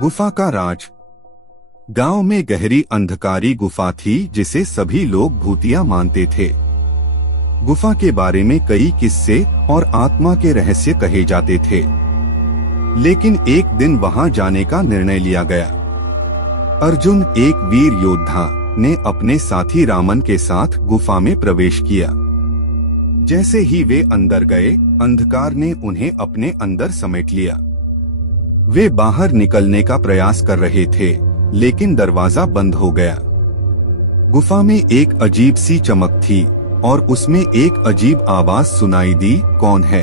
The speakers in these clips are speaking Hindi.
गुफा का राज। गांव में गहरी अंधकारी गुफा थी जिसे सभी लोग भूतिया मानते थे। गुफा के बारे में कई किस्से और आत्मा के रहस्य कहे जाते थे, लेकिन एक दिन वहां जाने का निर्णय लिया गया। अर्जुन, एक वीर योद्धा, ने अपने साथी रामन के साथ गुफा में प्रवेश किया। जैसे ही वे अंदर गए, अंधकार ने उन्हें अपने अंदर समेट लिया। वे बाहर निकलने का प्रयास कर रहे थे, लेकिन दरवाजा बंद हो गया। गुफा में एक अजीब सी चमक थी और उसमें एक अजीब आवाज सुनाई दी, कौन है?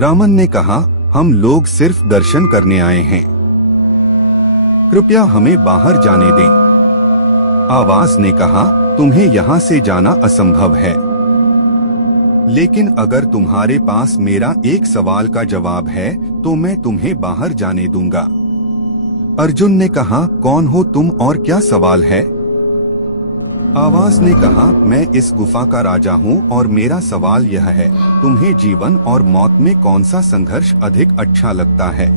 रामन ने कहा, हम लोग सिर्फ दर्शन करने आए हैं, कृपया हमें बाहर जाने दें। आवाज ने कहा, तुम्हें यहाँ से जाना असंभव है, लेकिन अगर तुम्हारे पास मेरा एक सवाल का जवाब है तो मैं तुम्हें बाहर जाने दूंगा। अर्जुन ने कहा, कौन हो तुम और क्या सवाल है? आवाज ने कहा, मैं इस गुफा का राजा हूँ और मेरा सवाल यह है, तुम्हें जीवन और मौत में कौन सा संघर्ष अधिक अच्छा लगता है?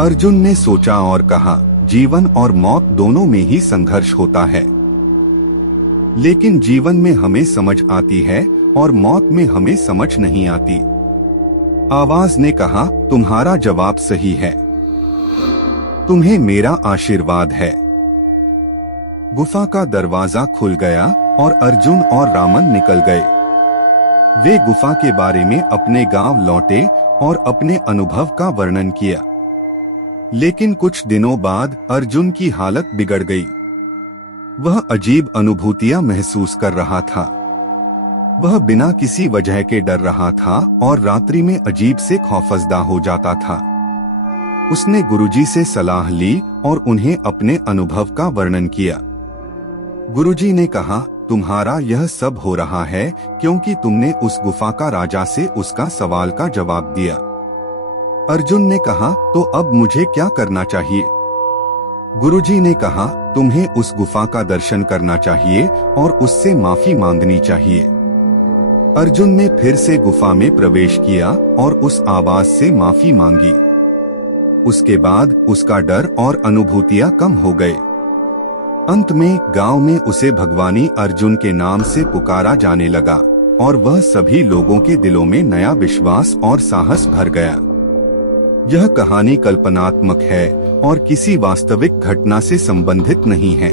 अर्जुन ने सोचा और कहा, जीवन और मौत दोनों में ही संघर्ष होता है, लेकिन जीवन में हमें समझ आती है और मौत में हमें समझ नहीं आती। आवाज ने कहा, तुम्हारा जवाब सही है, तुम्हें मेरा आशीर्वाद है। गुफा का दरवाजा खुल गया और अर्जुन और रामन निकल गए। वे गुफा के बारे में अपने गांव लौटे और अपने अनुभव का वर्णन किया, लेकिन कुछ दिनों बाद अर्जुन की हालत बिगड़ गई। वह अजीब अनुभूतियां महसूस कर रहा था। वह बिना किसी वजह के डर रहा था और रात्रि में अजीब से खौफजदा हो जाता था। उसने गुरुजी से सलाह ली और उन्हें अपने अनुभव का वर्णन किया। गुरुजी ने कहा, तुम्हारा यह सब हो रहा है क्योंकि तुमने उस गुफा का राजा से उसका सवाल का जवाब दिया। अर्जुन ने कहा, तो अब मुझे क्या करना चाहिए? गुरुजी ने कहा, तुम्हें उस गुफा का दर्शन करना चाहिए और उससे माफी मांगनी चाहिए। अर्जुन ने फिर से गुफा में प्रवेश किया और उस आवाज से माफी मांगी। उसके बाद उसका डर और अनुभूतियां कम हो गए। अंत में गांव में उसे भगवानी अर्जुन के नाम से पुकारा जाने लगा और वह सभी लोगों के दिलों में नया विश्वास और साहस भर गया। यह कहानी कल्पनात्मक है और किसी वास्तविक घटना से संबंधित नहीं है।